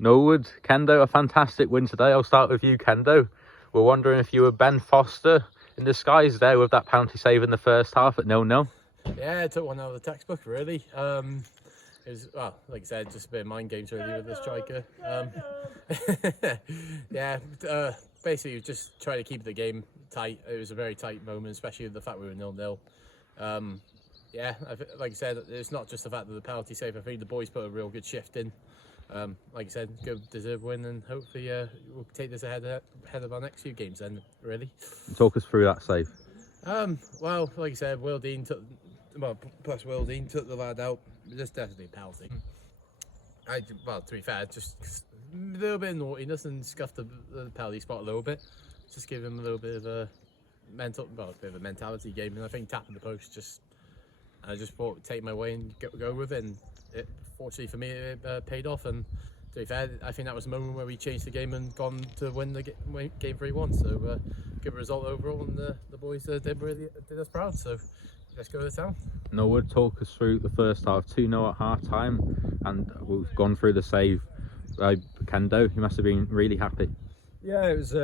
Norwood, Kendo, a fantastic win today. I'll start with you, Kendo. We're wondering if you were Ben Foster in disguise there with that penalty save in the first half at 0-0. Yeah, I took one out of the textbook, really. It was, well, like I said, just a bit of mind games really with the striker. Basically just trying to keep the game tight. It was a very tight moment, especially with the fact we were 0-0. Like I said, it's not just the fact that the penalty save. I think the boys put a real good shift in. Like I said, good deserved win, and hopefully we'll take this ahead of our next few games then, really. Talk us through that save. Well, like I said, Will Dean took the lad out. Just definitely a penalty. To be fair, just a little bit of naughtiness and scuffed the penalty spot a little bit. Just give him a little bit of a mentality game, and I think tapping the post I just thought take my way and go with it, and fortunately for me it paid off. And to be fair, I think that was the moment where we changed the game and gone to win the game 3-1. So good result overall, and the boys did us proud. So let's go to town. Norwood, talk us through the first half. 2-0 at half time, and we've gone through the save. Kendo, you must have been really happy. Yeah, it was.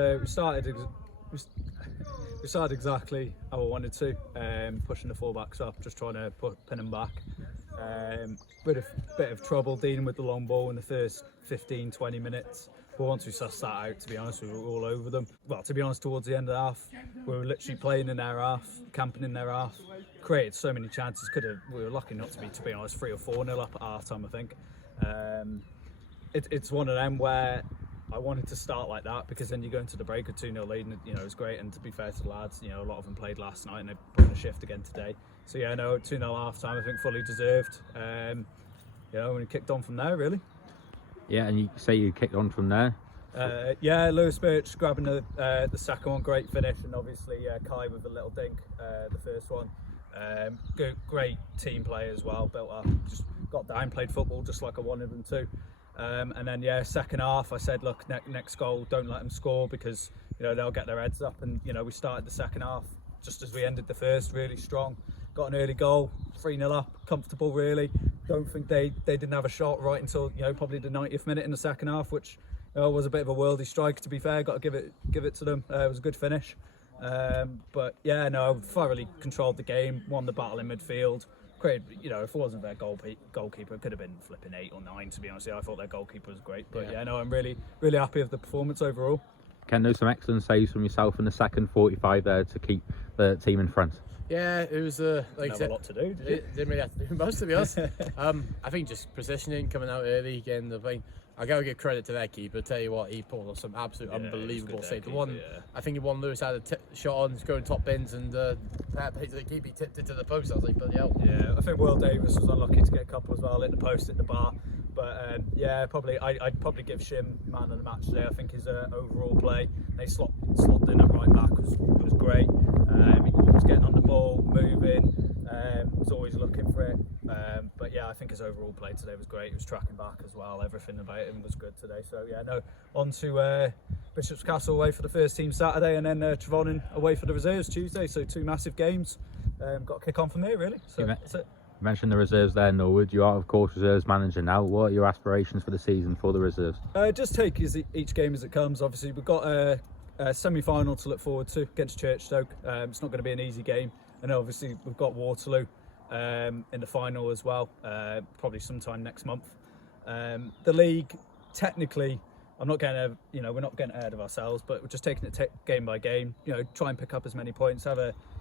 We started exactly how I wanted to, pushing the fullbacks up, just trying to pin them back. Bit of trouble dealing with the long ball in the first 15-20 minutes. But once we sussed that out, to be honest, we were all over them. Well, to be honest, towards the end of the half, we were literally playing in their half, camping in their half. Created so many chances. We were lucky not to be honest, 3 or 4-0 up at half time, I think. It's one of them where I wanted to start like that, because then you go into the break with 2-0 lead, and it was great. And to be fair to the lads, a lot of them played last night and they put in a shift again today. So 2-0 half time, I think fully deserved. And we kicked on from there, really. Yeah, and you say you kicked on from there. Lewis Birch grabbing the second one, great finish, and obviously Kai with a little dink, the first one. Great team play as well, built up, just got down, played football just like I wanted them to. And then second half I said, look, next goal, don't let them score, because they'll get their heads up. And we started the second half just as we ended the first, really strong. Got an early goal, 3-0 up, comfortable really. Don't think they didn't have a shot right until probably the 90th minute in the second half, which was a bit of a worldy strike, to be fair. Got to give it to them. It was a good finish. Thoroughly controlled the game, won the battle in midfield. Great, if it wasn't their goalkeeper, it could have been flipping 8 or 9, to be honest. I thought their goalkeeper was great. But I'm really, really happy with the performance overall. Kendo, some excellent saves from yourself in the second 45 there to keep the team in front. Yeah, it was like I said, a lot to do. Didn't really have to do much, to be honest. I think just positioning, coming out early, getting the thing. I gotta give credit to their keeper. Tell you what, he pulled off some absolute unbelievable saves. The one, I think one Lewis had a shot on, going top bins, and the keeper tipped it to the post. I was like, bloody hell. Yeah, I think Will Davis was unlucky to get a couple as well, hit the post, hit the bar. But I'd probably give Shim man of the match today. I think his overall play, they slot in at right back was great. He was getting on the ball, moving, was always looking for it. I think his overall play today was great. He was tracking back as well. Everything about him was good today. So on to Bishop's Castle away for the first team Saturday, and then Trevon away for the reserves Tuesday. So 2 massive games. Got to kick on from here, really. So that's it. You mentioned the reserves there, Norwood. You are, of course, reserves manager now. What are your aspirations for the season for the reserves? Just take each game as it comes. Obviously, we've got a semi-final to look forward to against Churchstoke. It's not going to be an easy game. And obviously, we've got Waterloo in the final as well, probably sometime next month. The league, technically, I'm not getting we're not getting ahead of ourselves, but we're just taking it game by game. Try and pick up as many points.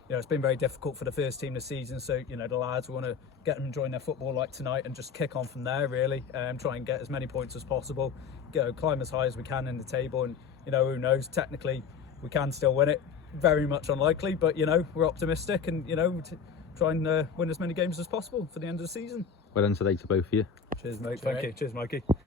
It's been very difficult for the first team this season, so the lads want to get them enjoying their football like tonight, and just kick on from there really. Try and get as many points as possible, climb as high as we can in the table, and who knows, technically we can still win it. Very much unlikely, but we're optimistic, and try and win as many games as possible for the end of the season. Well done today to both of you. Cheers, mate. Thank you. Cheers, Mikey.